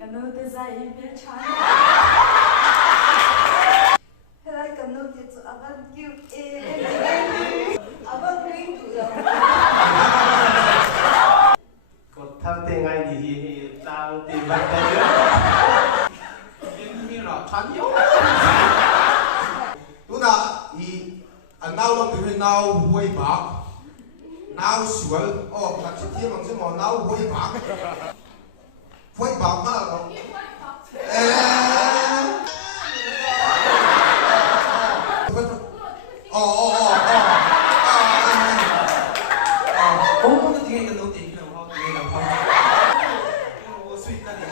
Kanute zai bia chan. Helai kanute chu aban kyu aban ring tu la. Có thằng tên ngay thì đang tìm bạn tên nữa. Nhưng như là chán yếu. Tú na i anau lo tu nau huai bak. Nau sual o ta chi thi mang se mo nau huai bak. Huai bak ma lo. Không có tiếng cái nốt tiếng nào không tiếng nào không. Ô suy ta đi.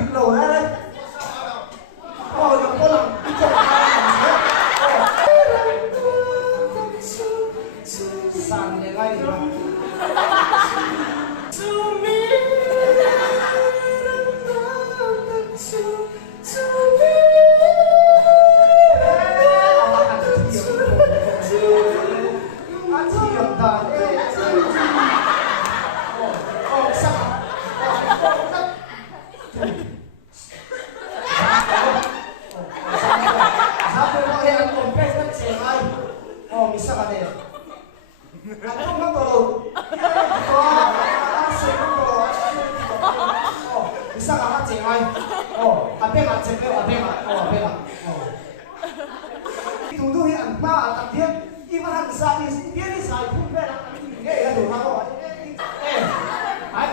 thịt lẩu ra đây. Nó có làm cái chỗ sàn này ngay đi mà. Hãy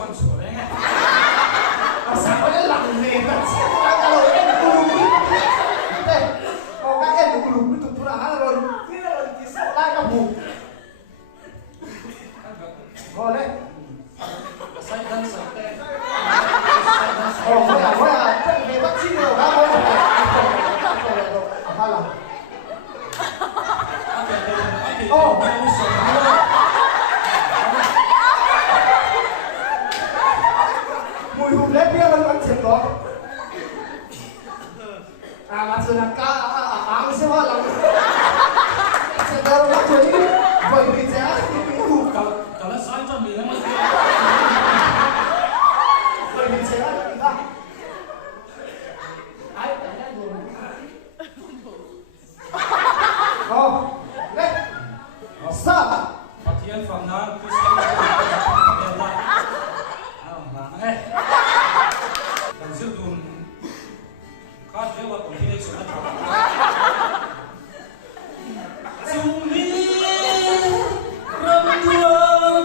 subscribe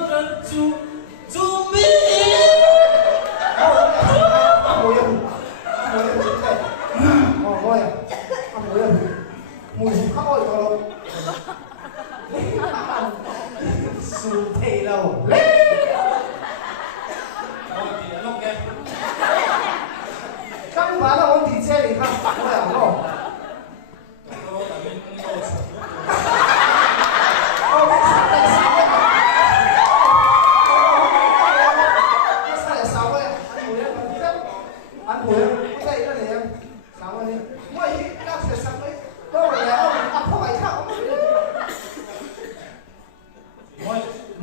chung thầy lâu căn bản là ông đi xe đi khám phá rồi không?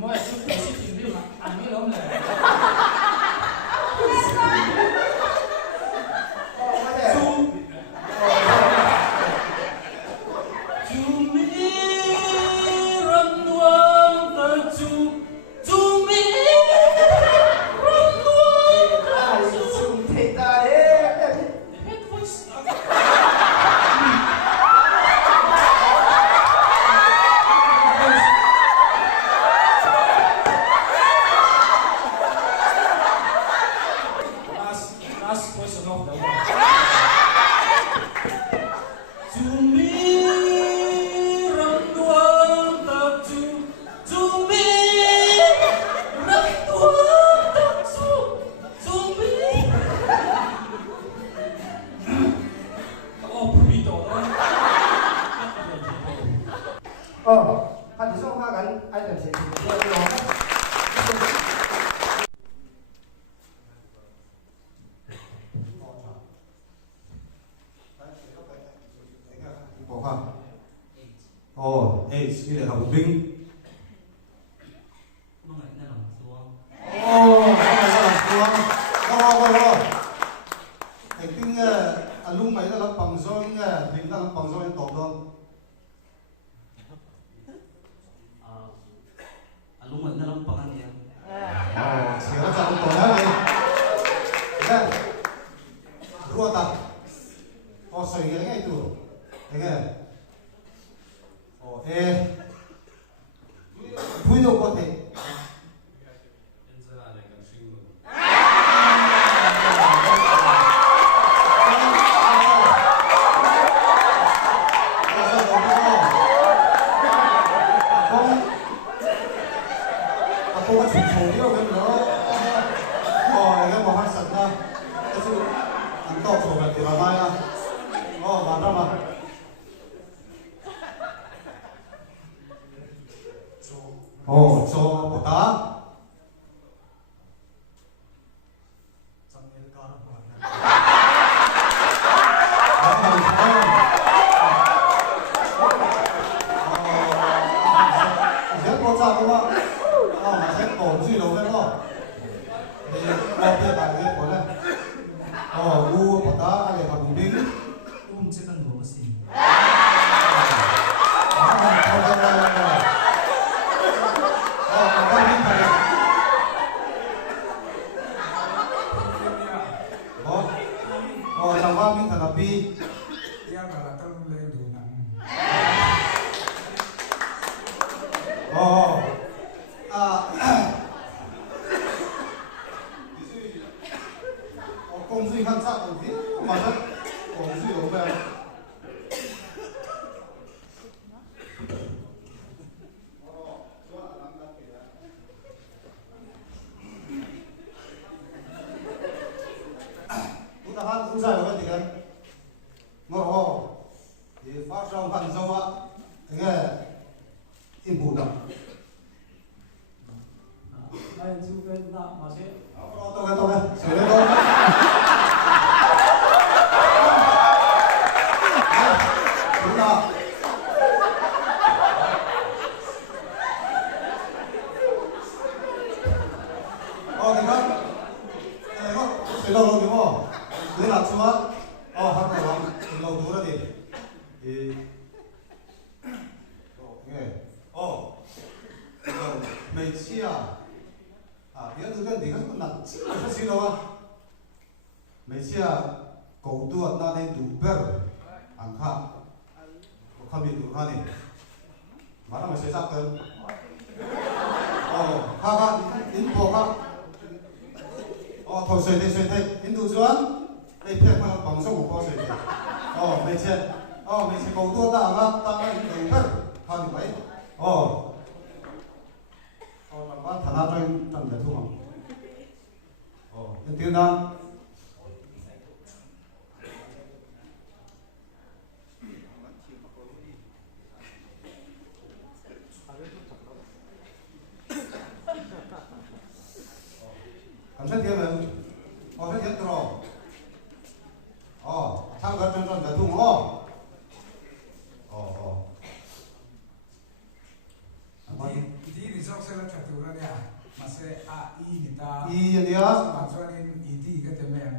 Hãy subscribe cho kênh Ghiền Mì Gõ để không bỏ lỡ những video hấp dẫn. Ồ, ê, cái này là một binh. Ồ, cái này là xuống. Rồi. Cái binh lúc mấy là bằng roi, binh là bằng roi tỏ đơn. Lúc mấy là bằng anh em. Ồ, chỉ có chọn tỏ đơn này. Đây. Rua ta. Ồ, sợi cái ngay tủ. Thế kìa. 예, 부인도 같아. 아빠가 중총이요, 그러면 이거 뭐 할 수 없나? 그래서 안 떠서 갈 때가 많아. 맞아. cho một tá. Rất quan trọng đúng không? Mà sẽ cổ gì đâu đấy không? Thì đầu tiên bài viết của này. U một tá để học bùng binh. Chết ăn ngủ gì? Trong ba mình thật là bi. công duy hăng sắc ở phía mà rất công duy ở bên. Chúng ta hát cũng dài ở bên thì gần ngồi thì phát rong hẳn dâu á nghe im bù đậm. Đây chú bên nào mà sẽ tôi đây sửa lên thôi. Chúng ta thì nó sửa lâu đúng không? Cứ là chúa hát cái lắm lâu đủ rồi thì nghe mấy chi à bây giờ cái này nó nặng chứ không phải đâu mấy chi à cầu tuột na nên đủ bер ăn khá không bị đủ khá này mà nó mới sẽ chắc hơn khá in bộ khá thôi xoay thế in đủ chưa đây phía mà bằng số của cô xoay thế mấy chi cầu tuột na ăn khá tăng in đủ bер khá như vậy phép thiệp rồi phép thiệp rồi tham gia trong cái thùng Iti ni sok sela chatura dia. Mase a I ni ta. I dia Mansuanin iti ka temen.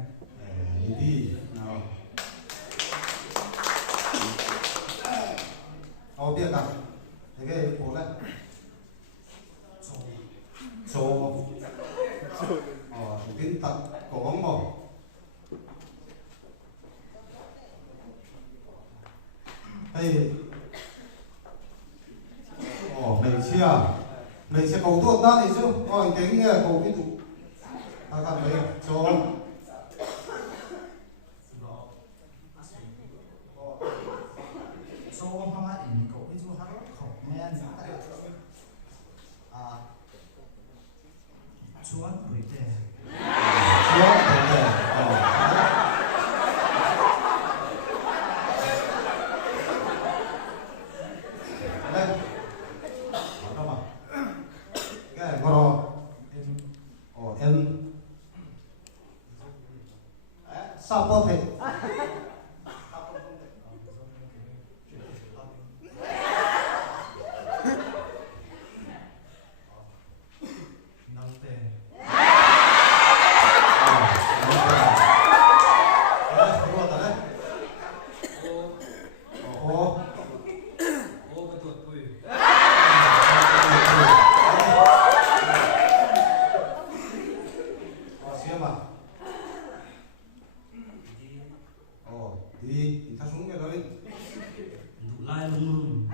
đi biết à cái bộ đấy số tiếng thật cổ bóng một đây mình sẽ cầu tuột ra thì chứ tính cầu cái tụ ta cần đấy số So ông ha in ko bi chu ha ro khop me an chuan bui te sao có thể nang te cái tuột bui đi ta xuống cái đấy đủ lai luôn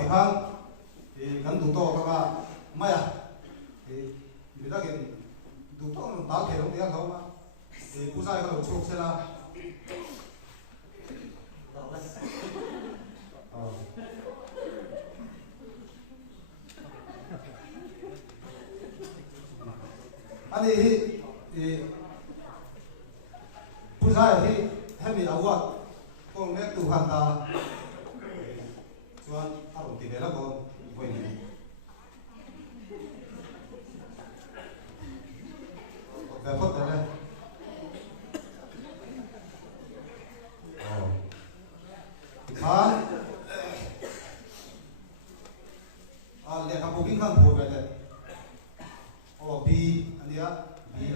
thì không thì gắn đủ to các bạn mấy à thì người ta cái đủ to nó đá thể không tiếng không mà thì cú sai cái đầu chuột sẽ là anh thì cú sai thì hay bị ảo quật con nét tụ hoàn ta chuan ảo thì cái đó con quên về phốt đấy này để các bộ kinh khăn phù về đấy bi anh đi á bi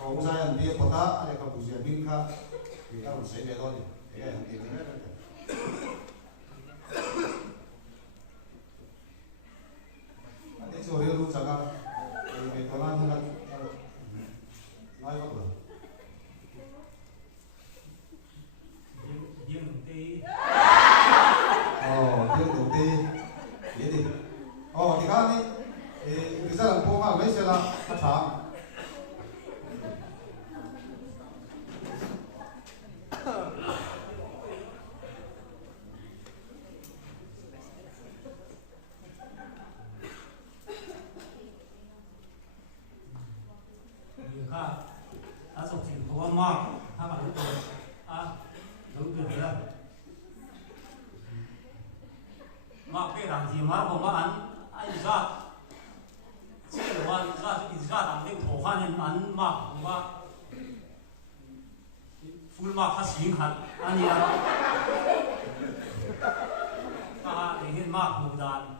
ông sai anh bi có ta anh các bộ gì kinh khăn thì các bạn sẽ về thôi thì anh đi hết anh đi rồi luôn chẳng hạn thì có nói không nói không được riêng công ty riêng công ty vậy đi thì khác đi thì bây giờ là phố mà lấy xe là phát sáng nhiều khác đã dùng chỉ có mang hai bạn lúc rồi đúng được rồi mà cái làm gì mà không có anh ra chỉ là ra làm cái thổ hoa nên anh mà không có full mà phát triển hẳn anh ấy để hiện mà không đàn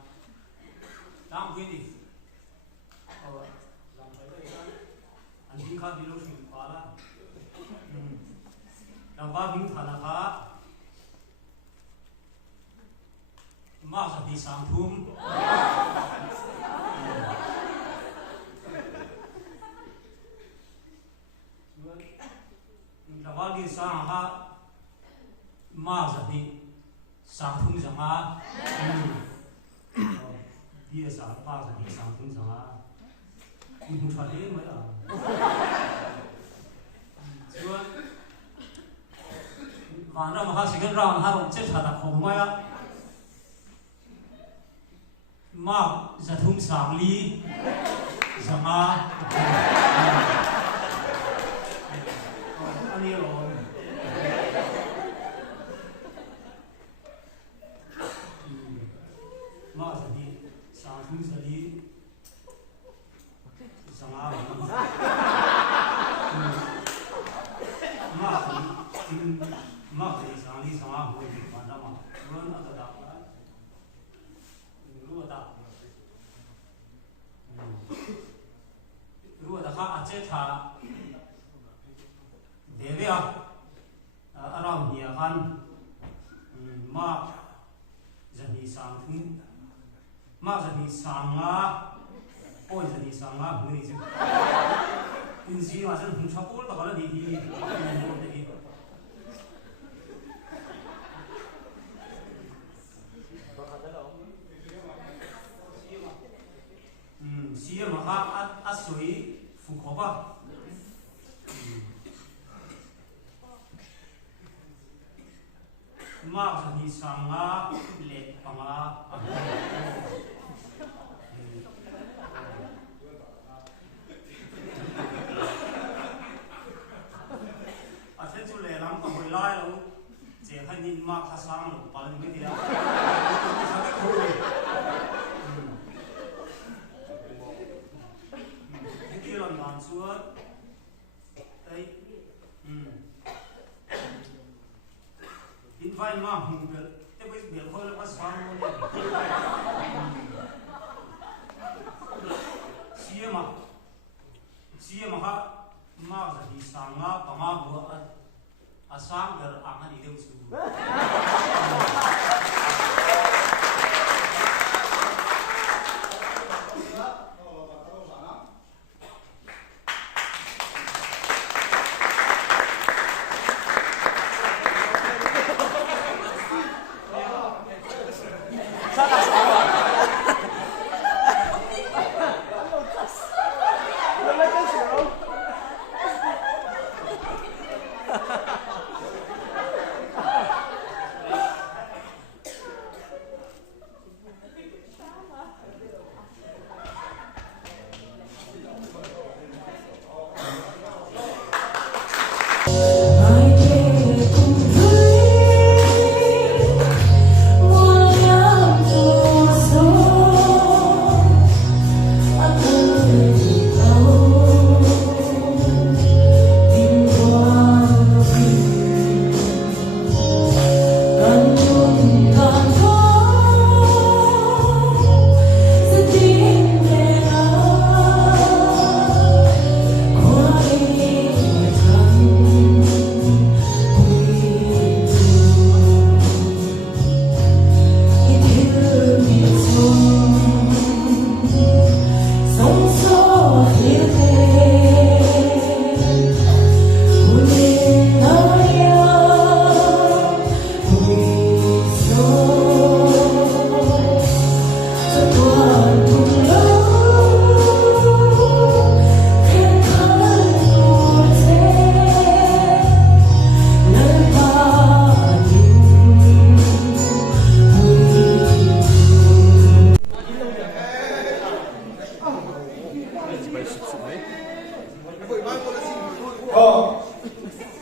đang cái gì làm cái đấy anh đi khám đi lúc chuyển qua là làm ba bình thản là mà sẽ đi sang thum làm ba đi sang ha mà sẽ đi sang thum chẳng ha đi sang ba sẽ đi sang thum chẳng ha không phải đấy mới là và nó mà hai sinh ra hai ông chết thật là khủng mới á mà giờ thung sáng lý giờ mà chế thả để về à làm nhiều hơn mà dân đi sang thứ mà dân đi sang ôi dân đi sang người đi chứ in gì mà dân không chấp bút đó là đi xí mà ha suy phụ khó ba mà dân đi sang lệ bằng thế chú lệ lắm còn hồi lai đâu chỉ hay nhìn mà khá sang rồi bảo những cái gì đó cái kia làm đàn xuống đấy in vai mà hùng biệt thế bây giờ thôi là bắt sang luôn xia mà ha mà giờ thì sang mà bữa sang giờ ăn anh đi đâu xuống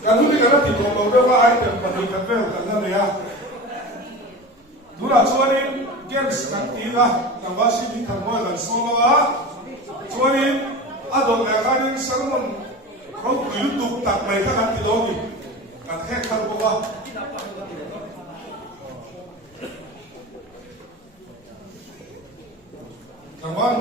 Kan nu kan ti ko ko ba ai te pa ni ka pe ka na ne ya dura chuanin games kan ti la ka wa si ni kan mo la so ba chuanin adon la kanin salmon ko ku youtube tak mai ka ti do ni ka he kan ko ba ka wa